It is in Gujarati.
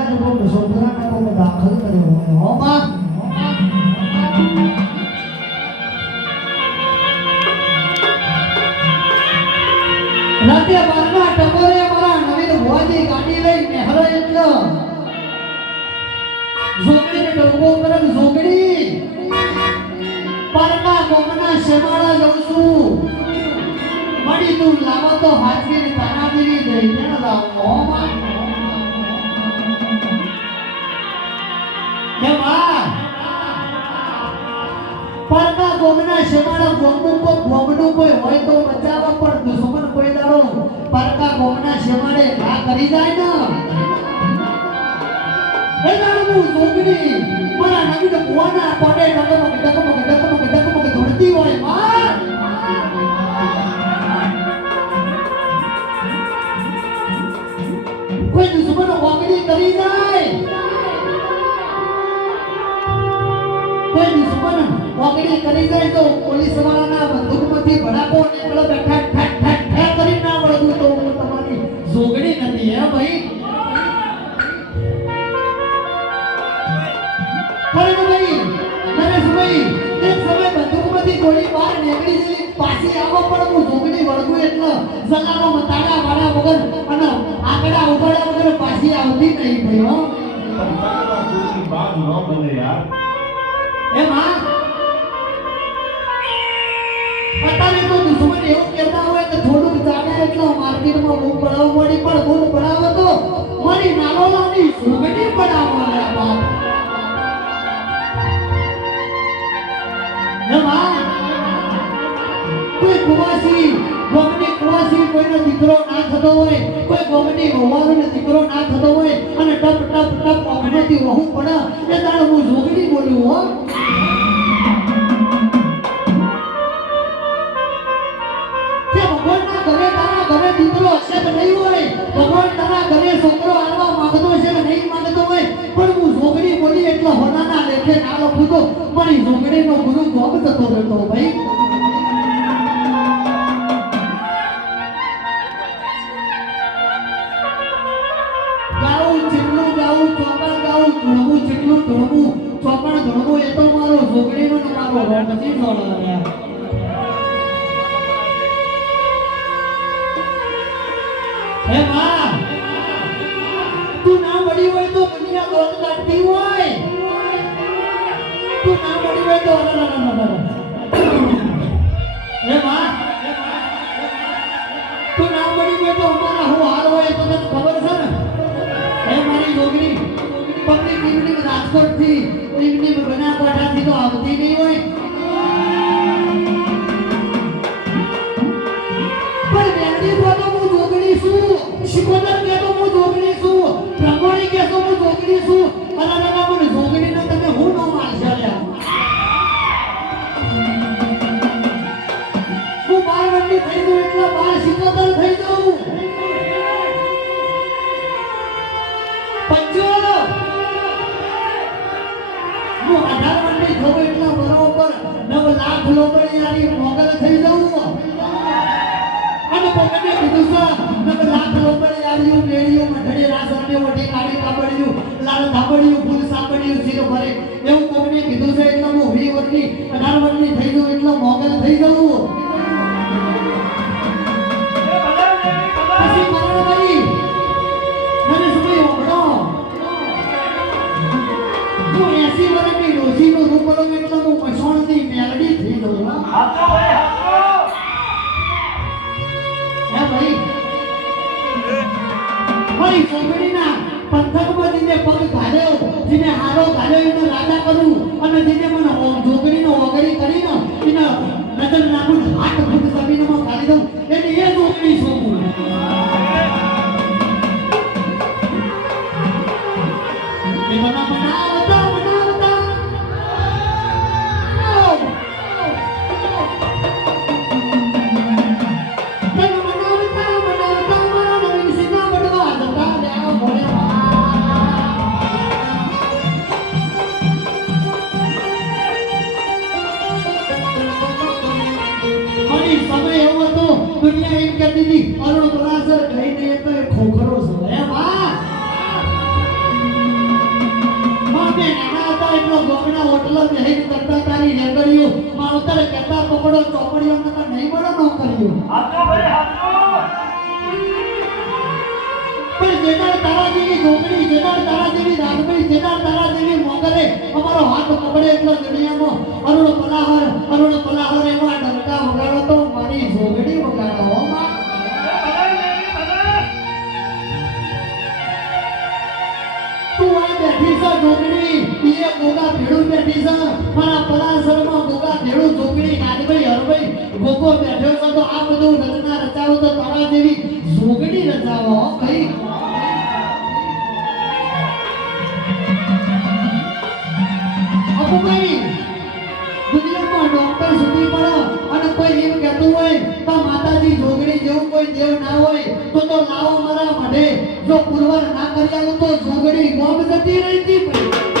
કદાચ કોઈ છોકરાને કોઈ દાખલ કર્યો હોય હો માં રાતે બારના ટકોરે મારા નવીન ભોજી ગાડી લઈ મહેરો એટલો જોગડીને ડોગો કરે જોગડી પરના ગોમના શેમાળા જઉં છું મડી તું લાવો તો હાથવીને તાનાજીની દઈને લાવો મોમાં હે માં પરના ગોમના શેમાળા ગોમનું કોઈ હોય તો બચાવવા પણ દુશ્મન કોઈ દાડો પરના ગોમના શેમાળે ઘા કરી જાય ને એ દાડો હું જોગડી મારા નવીન ભુવાના કોડે ડકમક ધોડતી હોય માં કોઈ દુશ્મનો વાગડી કરી જાય કોઈ દુશ્મન વાગડી કરી જાય તો પોલીસ વાળાના બંદૂકમાંથી ભડાકો નીકળો બેઠા ઠેક ઠેક ઠેક કરી ના વળગું તો તમારી જોગડી નથી હે ભાઈ ખરેખર ભાઈ નરેશભાઈ એક સમય બંદૂકમાંથી ગોળી બહાર નીકળી જઈ પાછી આવો પણ હું જોગડી વળગું એટલે સલામો મતાડા વાળા વગર અને આકડા ઉપાડ્યા વગર પાછી આવતી નહીં ભાઈ હો બાદ ન બને યાર એ માં અત્યારે તો દુશ્મન એવું કહેતા હોય કે થોડુંક જાગે એટલે માર્કેટમાં બૂમ પડાવ મળી પણ બૂમ પડાવો તો મારી નાલોલાની જોગડી પડાવવાના બાપ હે માં કોઈ કુવાસી ગોમની કુવાસી કોઈનો દીકરો ના થતો હોય કોઈ ગોમની વહુવાનો દીકરો ના થતો હોય અને ટપ ટપ ટપ ઓગણેથી વહુ પડે એ તારે હું જોગડી બોલ્યું હો કે ભગવાનના ઘરે તારા ઘરે દીકરો હશે કે નહીં હોય ભગવાન તારા ઘરે છોકરો આવવા માંગતો હશે કે નહીં માંગતો હોય પણ હું જોગડી બોલી એટલે હોનાના લેખે ના લખું તો મારી જોગડીનો ગુરુ ગોબ થતો રહેતો ભાઈ ચોકણ ધણવું એ તો મારો જોગડીનો ને મારો રોગ નથી જોડાયા હે માં તું ના મળી હોય તો દુનિયા દોડ કાઢતી હોય તું ના મળી હોય તો હે માં તું ના મળી હોય તો અમારા હું હાલ હોય તો તને ખબર છે ને હે મારી જોગડી પબ્લિક ઇવનિંગ રાજકોટ થી ઇવનિંગ બનાસકાંઠા થી તો આવતી નહીં હોય પણ બેંગડી તો હું જોગડી છું શિકોદર કે તો હું જોગડી છું પ્રમાણી કે તો હું જોગડી છું અલા દાદા મને જોગડી ને તમે હું નો મારશે લ્યા હું 12 વર્ષની થઈ ગયો એટલે 12 શિકોદર થઈ જાઉં હું 18 વર્ષની થયો એટલે બરોબર 9 લાખ લોબડિયાની મોગલ થઈ જાઉં અને પોતાને કીધું છે 9 લાખ લોબડિયાની મેળીઓ મઠડી રાસરને વટી કાળી કાબડિયું લાલ ધાબડિયું ફૂલ સાબડિયું જીરો ભરે એવું કોઈને કીધું છે એટલે હું 20 વર્ષની 18 વર્ષની થઈ જાઉં એટલે મોગલ થઈ જાઉં પછી મરણભાઈ નરેશભાઈ ઓગણો હું 80 વર્ષની ડોસીનું રૂપ લઉં એટલે હું મસોણની મેલડી થઈ જાઉં હાચો ભાઈ હાચો હે ભાઈ મારી જોગડીના પંથકમાં જેને પગ ઘાલ્યો જેને હારો ઘાલ્યો એને રાજા કરું અને જેને મને જોગડીનો ઓગળી કરીને એને નજર નાખું હાથ ફૂટ જમીનમાં ગાળી દઉં એની એ જોગડી છું એ બનાવતા દુનિયા એમ કહેતી હતી અરુણ કલાસર લઈને તો એ ખોખરો છે હે વાહ એટલો ગોગના ઓટલો બેહીને કરતા તારી રેગડિયું માવતર કહેતા પકડો ચોપડીઓ નકર નહીં મળે નો કર્યું હાચું ભાઈ હાચું પણ જેના તારા જેવી જોગણી જેના તારા જેવી રાગભાઈ જેના તારા જેવી મોગલે અમારો હાથ પકડે એટલો દુનિયામાં અરુણ પલાહર એવા ડંકા વગાડો તો મારી જોગણી વગાડો હો માં. તું આ બેઠી છે જોગણી એ ગોગા ભેડું બેઠી છે મારા પલાસરમાં ગોગા ભેડું જોગણી નાગભાઈ હરભાઈ ગોગો બેઠો છે તો આ બધું રચના રચાવો તો તારા જેવી જોગણી રચાવો હો ભાઈ. અપુભાઈ દુનિયામાં ડોક્ટર સુધી પડો અને કોઈ એમ કહેતું હોય તો માતાજી જોગણી જેવું કોઈ દેવ ના હોય તો લાવો મારા મઢે જો પુરવાર ના કરી આવું તો જોગણી ગોમ જતી રહી હતી ભાઈ.